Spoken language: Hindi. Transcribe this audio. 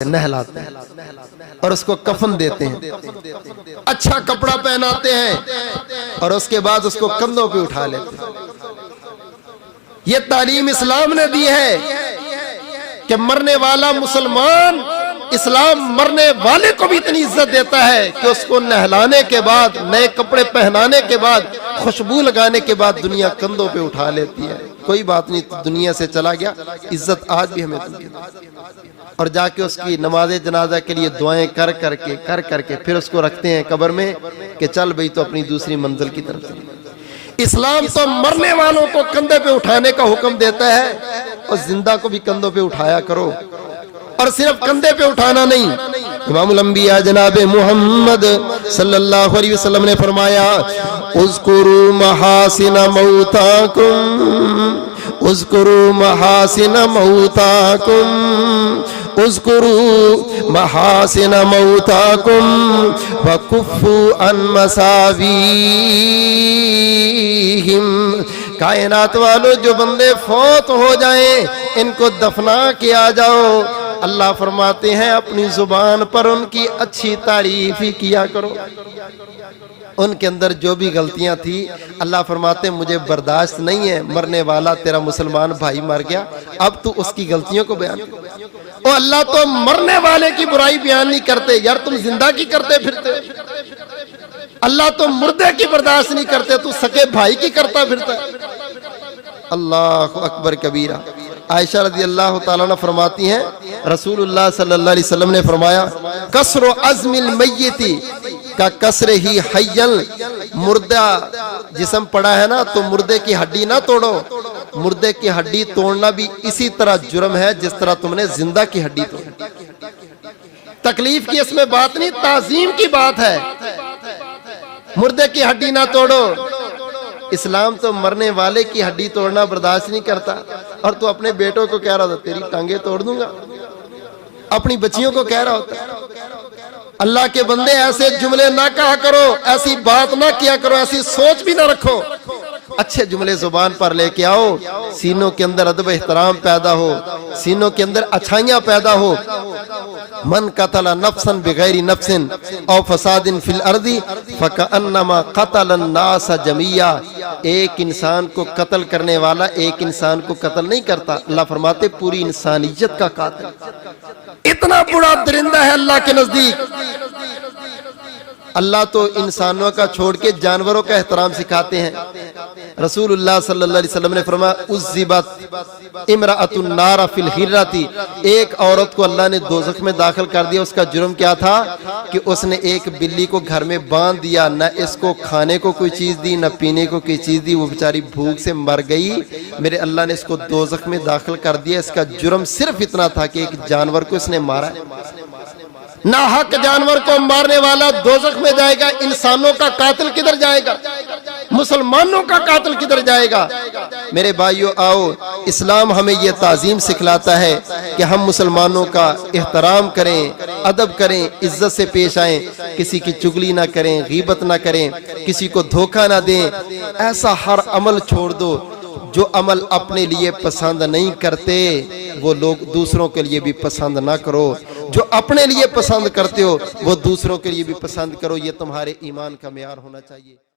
नहलाते हैं और उसको कफन देते हैं, अच्छा कपड़ा पहनाते हैं और उसके बाद उसको कंधों पे उठा लेते हैं। ये तालीम इस्लाम ने दी है कि मरने वाला मुसलमान, इस्लाम मरने वाले को भी इतनी इज्जत देता है कि उसको नहलाने के बाद, नए कपड़े पहनाने के बाद, खुशबू लगाने के बाद दुनिया कंधों पे उठा लेती है। कोई बात नहीं, दुनिया से चला गया, इज्जत आज भी हमें दूंगी। और जाके उसकी नमाज़े जनाजा के लिए दुआएं कर करके फिर उसको रखते हैं कब्र में कि चल भाई तो अपनी दूसरी मंजिल की तरफ। इस्लाम तो मरने वालों को कंधे पे उठाने का हुक्म देता है और जिंदा को भी कंधों पे उठाया करो, और सिर्फ कंधे पे उठाना नहीं। इमामुल अंबिया जनाबे मोहम्मद सल्लल्लाहु अलैहि वसल्लम ने फरमाया, उज़कुरू महासिना मौताकुम, उज़कुरू महासिना मौताकुम, उज़कुरू महासिना मौताकुम वकुफ़्फ़ू अन मसावीहिम। कायनात वालों, जो बंदे फौत हो जाएं इनको दफना के आ जाओ। अल्लाह फरमाते हैं अपनी जुबान पर उनकी अच्छी तारीफ ही किया करो। उनके अंदर जो भी गलतियां थी, अल्लाह फरमाते मुझे बर्दाश्त नहीं है, मरने वाला तेरा मुसलमान भाई मर गया, अब तू उसकी गलतियों को बयान कर। ओ अल्लाह तो मरने वाले की बुराई बयान नहीं करते यार, तुम जिंदा की करते फिरते। अल्लाह तो मुर्दे की बर्दाश्त नहीं करते, तू सके भाई की करता फिरता। अल्लाह अकबर कबीरा। आयशा रज़ी अल्लाह ताला अन्हा फरमाती हैं, रसूलुल्लाह सल्लल्लाहु अलैहि वसल्लम ने फरमाया, कसरो अज़मिल मय्यती का कसरे ही हय्यल। मुर्दा जिस्म पड़ा है ना, तो मुर्दे की हड्डी ना तोड़ो। मुर्दे की हड्डी तोड़ना भी इसी तरह जुर्म है जिस तरह तुमने जिंदा की हड्डी तोड़ी। तकलीफ की इसमें बात नहीं, ताजीम की बात है। मुर्दे की हड्डी ना तोड़ो। इस्लाम तो मरने वाले की हड्डी तोड़ना बर्दाश्त नहीं करता, और तू अपने बेटों को कह रहा था तेरी टांगे तोड़ दूंगा, अपनी बच्चियों को कह रहा होता। अल्लाह के बंदे ऐसे जुमले ना कहा करो, ऐसी बात ना किया करो, ऐसी सोच भी ना रखो। अच्छे जुमले जुबान पर लेके आओ, सीनों के अंदर अदब एहतराम पैदा हो, सीनों के अंदर अच्छाइयां पैदा हो। मन कतला नफ्सन बिगैरी नफ्सिन औ फसादिन फिल अर्दी फकअन्नमा कतलन नास जमिया। एक इंसान को कत्ल करने वाला एक इंसान को कत्ल नहीं करता, अल्लाह फरमाते पूरी इंसानियत का कातिल। इतना बुरा दरिंदा है अल्लाह के नजदीक। अल्लाह तो इंसानों का छोड़ के जानवरों का एहतराम सिखाते हैं। रसूलुल्लाह सल्लल्लाहु अलैहि वसल्लम ने फरमाया, उज़्ज़िबत इमराअतुन नारा फिल हिर्रती। एक औरत को अल्लाह ने दोज़ख में दाखिल कर दिया। उसका जुर्म क्या था कि उसने एक बिल्ली को घर में बांध दिया, न इसको खाने को कोई चीज दी, न पीने को कोई चीज दी। वो बेचारी भूख से मर गई। मेरे अल्लाह ने इसको दोज़ख में दाखिल कर दिया। इसका जुर्म सिर्फ इतना था कि एक जानवर को इसने मारा। नाहक जानवर को मारने वाला दोज़ख में जाएगा। इंसानों का कातिल किधर जाएगा? मुसलमानों का कातिल किधर जाएगा? मेरे भाइयों आओ, इस्लाम हमें यह ताजीम सिखलाता है कि हम मुसलमानों का एहतराम करें, अदब करें, इज्जत से पेश आएं, किसी की चुगली ना करें, गीबत ना करें, किसी को धोखा ना दें। ऐसा हर अमल छोड़ दो जो अमल अपने लिए पसंद नहीं करते, वो लोग दूसरों के लिए भी पसंद ना करो। जो अपने लिए पसंद करते हो वो दूसरों के लिए भी पसंद करो। ये तुम्हारे ईमान का मेयार होना चाहिए।